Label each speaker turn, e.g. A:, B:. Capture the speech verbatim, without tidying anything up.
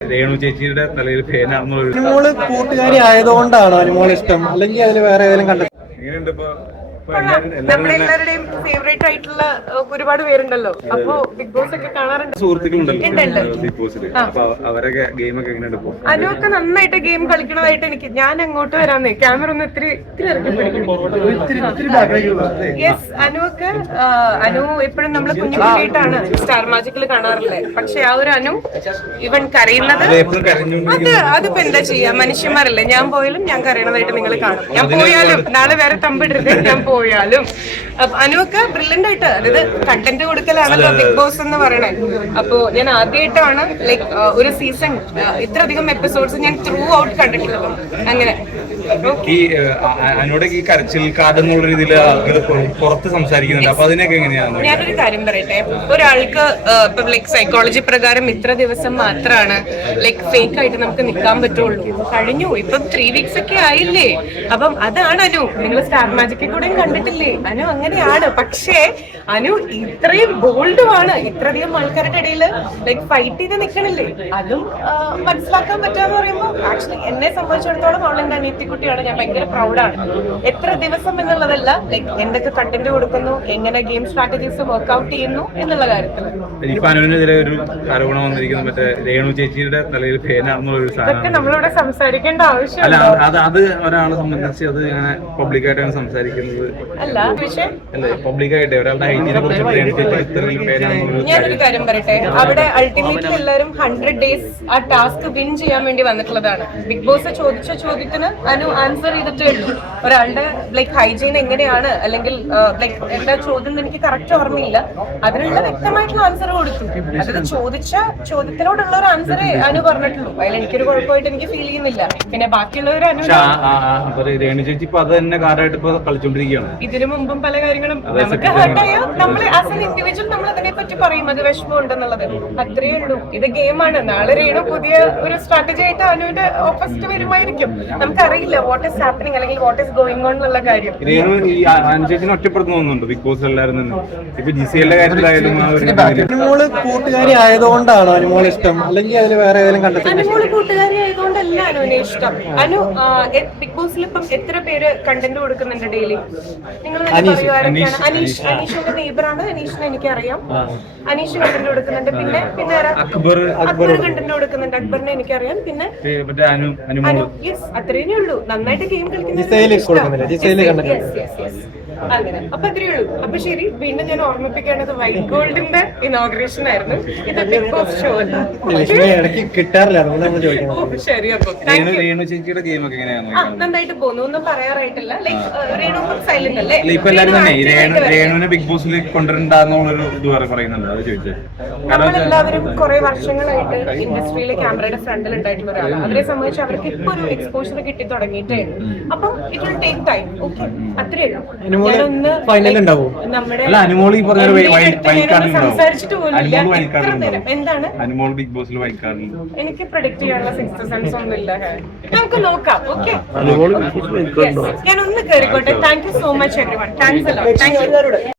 A: രേണു ചേച്ചിയുടെ തലയിൽ ഫേനാണെന്നുള്ള
B: അനുമോള് കൂട്ടുകാരി ആയതുകൊണ്ടാണോ അനുമോൾ ഇഷ്ടം, അല്ലെങ്കിൽ അതിന് വേറെ ഏതെങ്കിലും കണ്ടെത്തി?
A: എങ്ങനെയുണ്ട് ഇപ്പൊ?
C: നമ്മളെല്ലാവരുടെയും ഫേവറേറ്റ് ആയിട്ടുള്ള ഒരുപാട് പേരുണ്ടല്ലോ. അപ്പൊ ബിഗ് ബോസ് ഒക്കെ കാണാറുണ്ട്.
A: സുഹൃത്തുക്കളുണ്ടല്ലോ ബിഗ് ബോസിൽ. അപ്പൊ അവരൊക്കെ ഗെയിം ഒക്കെ എങ്ങനെയുണ്ട്?
C: അനു ഒക്കെ നന്നായിട്ട് ഗെയിം കളിക്കണതായിട്ട് എനിക്ക്, ഞാൻ അങ്ങോട്ട് വരാന്നേ ക്യാമറ ഒന്ന് ഇത്തിരി ഇത്തിരി ഇറക്കി പിടിക്കും. യെസ്, അനു ഒക്കെ അനു എപ്പോഴും നമ്മള് കുഞ്ഞു കുട്ടിയായിട്ടാണ് സ്റ്റാർ മാജിക്കിൽ കാണാറുള്ളത്. പക്ഷെ ആ ഒരു അനു ഇവൻ കരയുന്നത് അത് അതിപ്പോ എന്താ ചെയ്യാ, മനുഷ്യന്മാരല്ലേ. ഞാൻ പോയാലും ഞാൻ കരയണതായിട്ട് നിങ്ങൾ കാണും. ഞാൻ പോയാലും നാളെ വേറെ തമ്പിടരുത്, ഞാൻ പോയാലും. അനുവൊക്കെ ബ്രില്യന്റ് ആയിട്ട്, അതായത് കണ്ടന്റ് കൊടുക്കലാണല്ലോ ബിഗ് ബോസ് എന്ന് പറയണേ. അപ്പോ ഞാൻ ആദ്യമായിട്ടാണ് ലൈക്ക് ഒരു സീസൺ ഇത്രയധികം എപ്പിസോഡ്സ് ഞാൻ ത്രൂ ഔട്ട് കണ്ടിട്ടുള്ളത്. അങ്ങനെ
A: ഈ അനുവിടെ ഈ കരച്ചിൽ കാർഡെന്നുള്ള രീതിയിൽ ആളുകൾ പുറത്ത് സംസാരിക്കുന്നുണ്ട്. അപ്പൊ അതിനൊക്കെ എങ്ങനെയാണ്?
C: ഞാനൊരു കാര്യം പറയട്ടെ, ഒരാൾക്ക് ഇപ്പൊ ലൈക്ക് സൈക്കോളജി പ്രകാരം ഇത്ര ദിവസം മാത്രമാണ് ലൈക്ക് ഫേക്ക് ആയിട്ട് നമുക്ക് നിൽക്കാൻ പറ്റുള്ളൂ. കഴിഞ്ഞു, ഇപ്പൊ ത്രീ വീക്സ് ഒക്കെ ആയില്ലേ. അപ്പം അതാണ് അനു. നിങ്ങൾ സ്റ്റാർ മാജിക്കിൽ കൂടെ കണ്ടിട്ടില്ലേ, അനു അങ്ങനെയാണ്. പക്ഷേ അനു ഇത്രയും ബോൾഡുമാണ്. ഇത്രയധികം ആൾക്കാരുടെ ഇടയിൽ ലൈക്ക് ഫൈറ്റ് ചെയ്ത് നിൽക്കണില്ലേ, അതും മനസ്സിലാക്കാൻ പറ്റാന്ന് പറയുമ്പോൾ ആക്ച്വലി എന്നെ സംബന്ധിച്ചിടത്തോളം അവളെന്റെ അനിയത്തിക്കുട്ടിയാണ്. ഞാൻ ഭയങ്കര പ്രൗഡാണ്. എത്ര ദിവസം എന്നുള്ളതല്ല, ലൈക്ക് എന്തൊക്കെ കണ്ടന്റ് കൊടുക്കുന്നു, എങ്ങനെ ഗെയിം സ്ട്രാറ്റജീസ് വർക്ക്ഔട്ട് ചെയ്യുന്നു എന്നുള്ള കാര്യത്തിൽ.
A: ഇപ്പൊ അനുവിനെതിരെ ഒരു ആരോപണം വന്നിരിക്കുന്നത് മറ്റേ രേണു ചേച്ചിയുടെ തലയിൽ ഫേനാണെന്നുള്ള ഒരു സാധനം.
C: ഇതൊക്കെ നമ്മളിവിടെ സംസാരിക്കേണ്ട ആവശ്യമില്ല.
A: അത് അത് ഒരാളെ സംബന്ധിച്ച് അത് ഇങ്ങനെ പബ്ലിക്കായിട്ടാണ് സംസാരിക്കുന്നത്
C: അല്ല, പക്ഷേ
A: അല്ലേ പബ്ലിക്കായിട്ട് ഒരാളുടെ ഹൈജീനെ കുറിച്ച് രേണു ചേച്ചിയുടെ തലയിൽ ഫേനാണെന്നുള്ള.
C: ഞാനൊരു കാര്യം പറയട്ടെ, അവിടെ അൾട്ടിമേറ്റ്ലി എല്ലാവരും ഹൺഡ്രഡ് ഡേയ്സ് ആ ടാസ്ക് വിൻ ചെയ്യാൻ വേണ്ടി വന്നിട്ടുള്ളതാണ്. ബിഗ് ബോസ് ചോദിച്ച ചോദ്യത്തിന് അനു ആൻസർ ചെയ്തിട്ടേ ഉള്ളൂ. ഒരാളുടെ ലൈക്ക് ഹൈജീൻ എങ്ങനെയാണ്, അല്ലെങ്കിൽ ലൈക്ക് എന്താ ചോദ്യം എനിക്ക് കറക്റ്റ് ഓർമ്മയില്ല, അതിനുള്ള വ്യക്തമായിട്ടുള്ള ആൻസർ കൊടുത്തു. അതായത് ചോദിച്ച ചോദ്യത്തിനോടുള്ള ഒരു ആൻസറേ അനു പറഞ്ഞിട്ടുള്ളൂ. അതിൽ എനിക്കൊരു കുഴപ്പമായിട്ട് എനിക്ക് ഫീൽ ചെയ്യുന്നില്ല. പിന്നെ ബാക്കിയുള്ളവർ അനു
A: രേണു ചേച്ചി ഇപ്പൊ അത് തന്നെ കാർഡായിട്ട് ഇപ്പൊ കളിച്ചോണ്ടിരിക്കുകയാണ്.
C: ഇതിനു മുമ്പും പല കാര്യങ്ങളും നമുക്ക് ഹേർട്ടായ നമ്മൾ ആസ് എൻ ഇൻഡിവിജ്വൽ നമ്മൾ അതിനെ പറ്റി പറയും, അത് വിഷമം ഉണ്ടെന്നുള്ളത്. അത്രയേ ഉള്ളൂ. ഇത് ഗെയിമാണ്. നാളെ രേണു പുതിയ ഒരു സ്ട്രാറ്റജി ആയിട്ട് അനുവിന്റെ ഓപ്പോസിറ്റ് വരുമായിരിക്കും. നമുക്കറിയില്ല വാട്ട് ഈസ് ഹാപ്പനിങ് അല്ലെങ്കിൽ വാട്ട് ഈസ് ഗോയിങ് ഓൺ എന്നുള്ള കാര്യം.
A: രേണു ഈ അനുചേച്ചിനെ ഒറ്റപ്പെടുത്തുന്നുണ്ട് ബിഗ് ബോസ് എല്ലാവരും തന്നെ. ഇപ്പൊ ജിസിഎല്ലിന്റെ കാര്യത്തിലായാലും
B: അനുമോള് കൂട്ടുകാരി ആയതുകൊണ്ടാണോ അനുമോൾ ഇഷ്ടം, അല്ലെങ്കിൽ അതിന് വേറെ ഏതെങ്കിലും കണ്ടെത്തി?
C: അനുമോള് കൂട്ടുകാരി ആയതുകൊണ്ടല്ല അനുവിനെ ഇഷ്ടം. അനു ബിഗ് ബോസിൽ ഇപ്പം എത്ര പേര് കണ്ടന്റ് കൊടുക്കുന്നുണ്ട് ഡെയിലി? നിങ്ങൾ പറയുവാരൊക്കെയാണ്. അനീഷ് അനീഷിന്റെ നെയ്ബറാണ്. അനീഷിനെ എനിക്കറിയാം. അനീഷ് കണ്ടന്റ് കൊടുക്കുന്നുണ്ട്. പിന്നെ പിന്നെ
A: അക്ബർ
C: അക്ബർ കണ്ടന്റ് കൊടുക്കുന്നുണ്ട്. അക്ബറിനെ എനിക്കറിയാം. പിന്നെ അനു. യെസ്, അത്രേനേ ഉള്ളൂ. നന്നായിട്ട് ഗെയിം കളിക്കുന്നത്. അങ്ങനെ അപ്പൊ അത്രയേ ഉള്ളൂ. അപ്പൊ ശരി, വീണ്ടും ഞാൻ ഓർമ്മിപ്പിക്കേണ്ടത് വൈറ്റ് ഗോൾഡിന്റെ ഇനോഗ്രേഷൻ ആയിരുന്നു. ഇത് ബിഗ് ബോസ് ഷോ അല്ല.
B: കിട്ടാറില്ല.
C: ശരി, അപ്പൊ
A: രേണു ചേച്ചിയുടെ ഗെയിം ഒക്കെ എങ്ങനെയാണ്?
C: നന്നായിട്ട് പോകുന്നു. ഒന്നും പറയാറായിട്ടില്ല. ലൈക്ക് രേണു സൈലന്റ് അല്ലേ?
A: ഇപ്പൊ എല്ലാരും തന്നെ രേണുവിനെ ബിഗ് ബോസിൽ കൊണ്ടുവരണ്ടെന്നുള്ള ഇത് പറയുന്നുണ്ട്. അത് ചോദിച്ചത്
C: നമ്മളെല്ലാവരും കുറെ വർഷങ്ങളായിട്ട് ഇൻഡസ്ട്രിയിലെ ക്യാമറയുടെ ഫ്രണ്ടിൽ ഉണ്ടായിട്ടുള്ള ഒരാളാണ്. അവരെ സംബന്ധിച്ച് അവർക്ക് ഇപ്പൊ ഒരു എക്സ്പോഷർ കിട്ടി തുടങ്ങിയിട്ടേ ഉള്ളൂ. അപ്പം it will take time. Okay, അത്രേ ഉള്ളൂ. സംസാരിച്ചിട്ട് പോലും എന്താണ് എനിക്ക് പ്രഡിക്ട് ചെയ്യാനുള്ള സിക്സ് സെൻസ് ഒന്നും ഇല്ല. നമുക്ക് നോക്കാം. ഓക്കെ, ഞാൻ ഒന്ന് കയറിക്കോട്ടെ. Thank you so much everyone. Thanks a lot. Thank U.